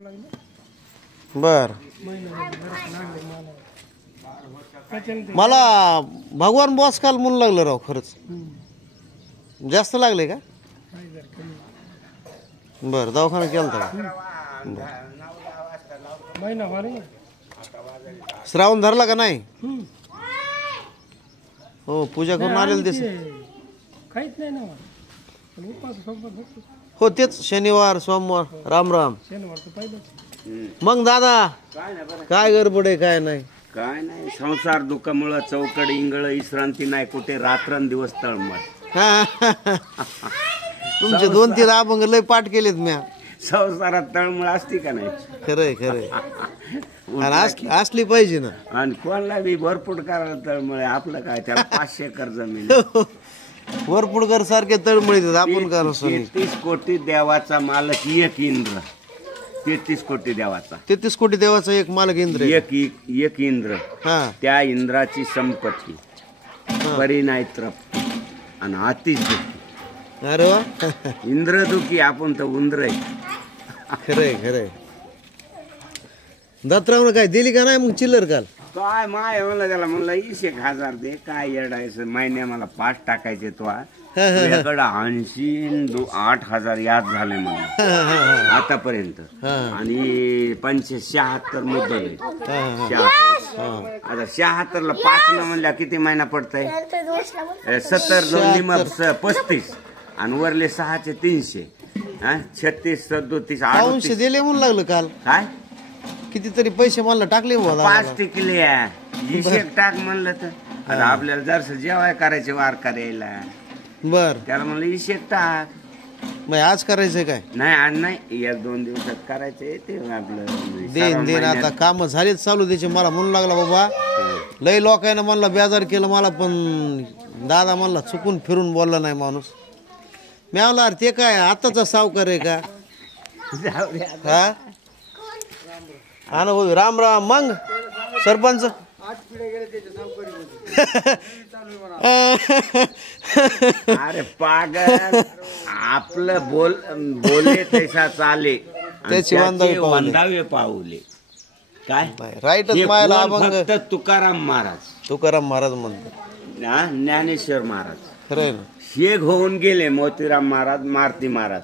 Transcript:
बर मला भगवान बॉस काल म्हणून लागलं राव. खरंच जास्त लागले का? बर दवाखाना केलता का? श्रावण धरला का नाही? हो पूजा करून आलेलं दिस. काहीच नाही ना. हो तेच शनिवार सोमवार राम राम. मग दादा काय गडबड आहे काय नाही? काय नाही संसार दुःखामुळं चौकड इंगळ विश्रांती नाही कुठे रात्रंदिवस तळमळ. तुमचे 2-3 अभंग लय पाठ केलेत म्या. संसारात तळमळ असती का नाही? खरंय खरंय. आणि असली पाहिजे ना. आणि कोणाला बी भरपूर करायला तळमळ. आपलं काय त्याला 500 एकर जमीन. वरपुडकर सारखे तळमळीत आपण का 33 कोटी देवाचा मालक एक इंद्र. 33 कोटी देवाचा 33 कोटी देवाचा एक मालक इंद्र आहे. एक इंद्र. त्या इंद्राची संपत्ती परिणाय तृप्ती आणि अतिश. अरे वा. इंद्र दुखी आपण तर उंदर आहे. खरंय खरंय. दत्तरावनं काय दिली का नाही मग चिल्लर काल? काय माय म्हणलं त्याला म्हणलं 1,000 दे. काय येडायचं महिन्या मला 5 टाकायचे तो तुझ्याकडं 80,000 याद झाले मला आतापर्यंत. आणि 75 मुद्दल आता 76 ला 5 न म्हणल्या किती महिना पडतय? 70 2 35 आणि वरले 6 चे 300. 36 37 800 दिले म्हणून लागलं काल. काय कितीतरी पैसे मला टाकले 5 टिकले. हिशेब टाक म्हणलं तर आता आपल्याला जरस जेवाय करायचे वार करायला. बर त्याला म्हणलं हिशेब टाक. मग आज करायचंय काय? नाही आज नाही 1-2 दिवसात करायचे ते आपलं देन आता काम झालेच चालू त्याचे. मला म्हणू लागला बाबा लय लोकांना म्हणला बेजार केलं मला. पण दादा म्हणला चुकून फिरून बोलला नाही माणूस. मी म्हणला अरे ते काय आताचा सावकार आहे का? हा हा ना हो. राम राम. मग सरपंच अरे पागल आपलं बोले तैसा चाले त्याची वंदावे पाऊले. काय राईटच मायला अभंग. फक्त तुकाराम महाराज म्हणतो. ज्ञानेश्वर महाराज खरंय ना. शेख होऊन गेले मोतीराम महाराज मारुती महाराज.